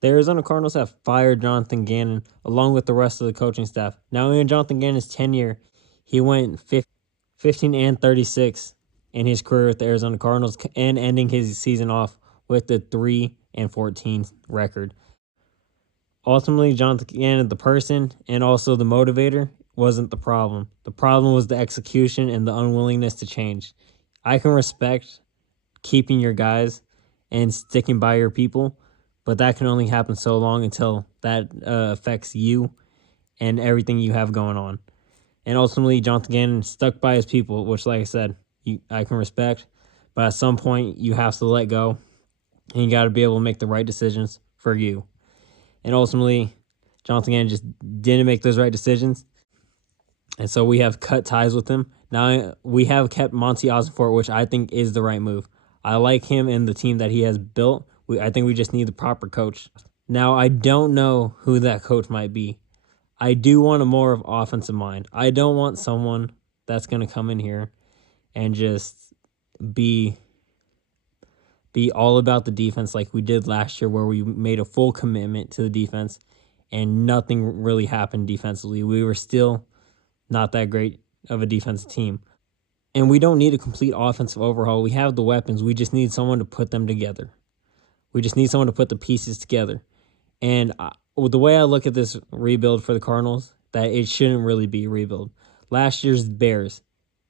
The Arizona Cardinals have fired Jonathan Gannon along with the rest of the coaching staff. Now, in Jonathan Gannon's tenure, he went 15 and 36 in his career with the Arizona Cardinals and ending his season off with the 3 and 14 record. Ultimately, Jonathan Gannon, the person and also the motivator, wasn't the problem. The problem was the execution and the unwillingness to change. I can respect keeping your guys and sticking by your people, but that can only happen so long until that affects you and everything you have going on. And ultimately, Jonathan Gannon stuck by his people, which, like I said, I can respect. But at some point, you have to let go, and you got to be able to make the right decisions for you. And ultimately, Jonathan Gannon just didn't make those right decisions. And so we have cut ties with him. Now we have kept Monty Ossenfort, which I think is the right move. I like him and the team that he has built. I think we just need the proper coach. Now, I don't know who that coach might be. I do want a more of offensive mind. I don't want someone that's going to come in here and just be all about the defense like we did last year, where we made a full commitment to the defense and nothing really happened defensively. We were still not that great of a defensive team. And we don't need a complete offensive overhaul. We have the weapons. We just need someone to put them together. We just need someone to put the pieces together. And the way I look at this rebuild for the Cardinals, that it shouldn't really be a rebuild. Last year's Bears,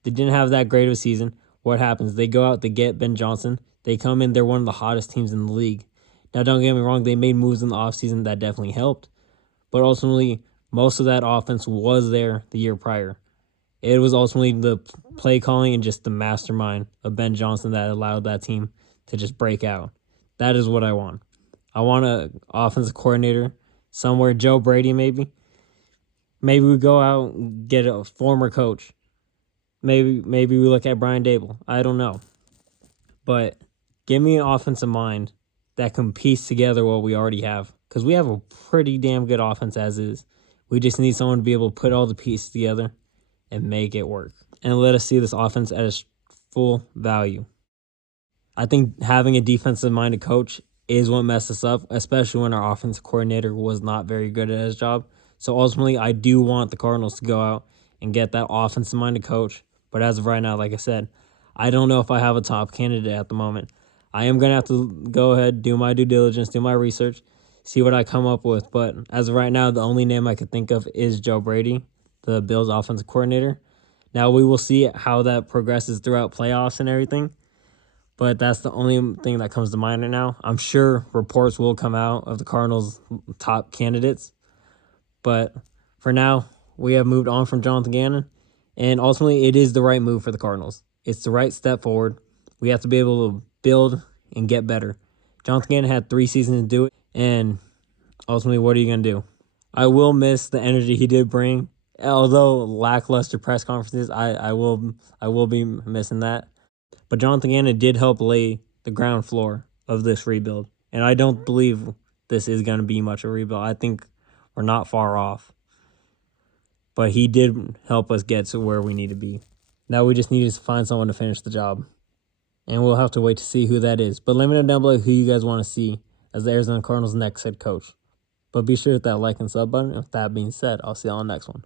they didn't have that great of a season. What happens? They go out, they get Ben Johnson. They come in, they're one of the hottest teams in the league. Now, don't get me wrong, they made moves in the offseason that definitely helped. But ultimately, most of that offense was there the year prior. It was ultimately the play calling and just the mastermind of Ben Johnson that allowed that team to just break out. That is what I want. I want an offensive coordinator somewhere, Joe Brady maybe. Maybe we go out and get a former coach. Maybe we look at Brian Dable. I don't know. But give me an offensive mind that can piece together what we already have. Because we have a pretty damn good offense as is. We just need someone to be able to put all the pieces together and make it work. And let us see this offense at its full value. I think having a defensive-minded coach is what messed us up, especially when our offensive coordinator was not very good at his job. So ultimately, I do want the Cardinals to go out and get that offensive-minded coach. But as of right now, like I said, I don't know if I have a top candidate at the moment. I am going to have to go ahead, do my due diligence, do my research, see what I come up with. But as of right now, the only name I could think of is Joe Brady, the Bills offensive coordinator. Now, we will see how that progresses throughout playoffs and everything. But that's the only thing that comes to mind right now. I'm sure reports will come out of the Cardinals' top candidates. But for now, we have moved on from Jonathan Gannon. And ultimately, it is the right move for the Cardinals. It's the right step forward. We have to be able to build and get better. Jonathan Gannon had 3 seasons to do it. And ultimately, what are you going to do? I will miss the energy he did bring. Although lackluster press conferences, I will be missing that. But Jonathan Gannon did help lay the ground floor of this rebuild. And I don't believe this is going to be much of a rebuild. I think we're not far off. But he did help us get to where we need to be. Now we just need to find someone to finish the job. And we'll have to wait to see who that is. But let me know down below who you guys want to see as the Arizona Cardinals' next head coach. But be sure to hit that like and sub button. With that being said, I'll see you on the next one.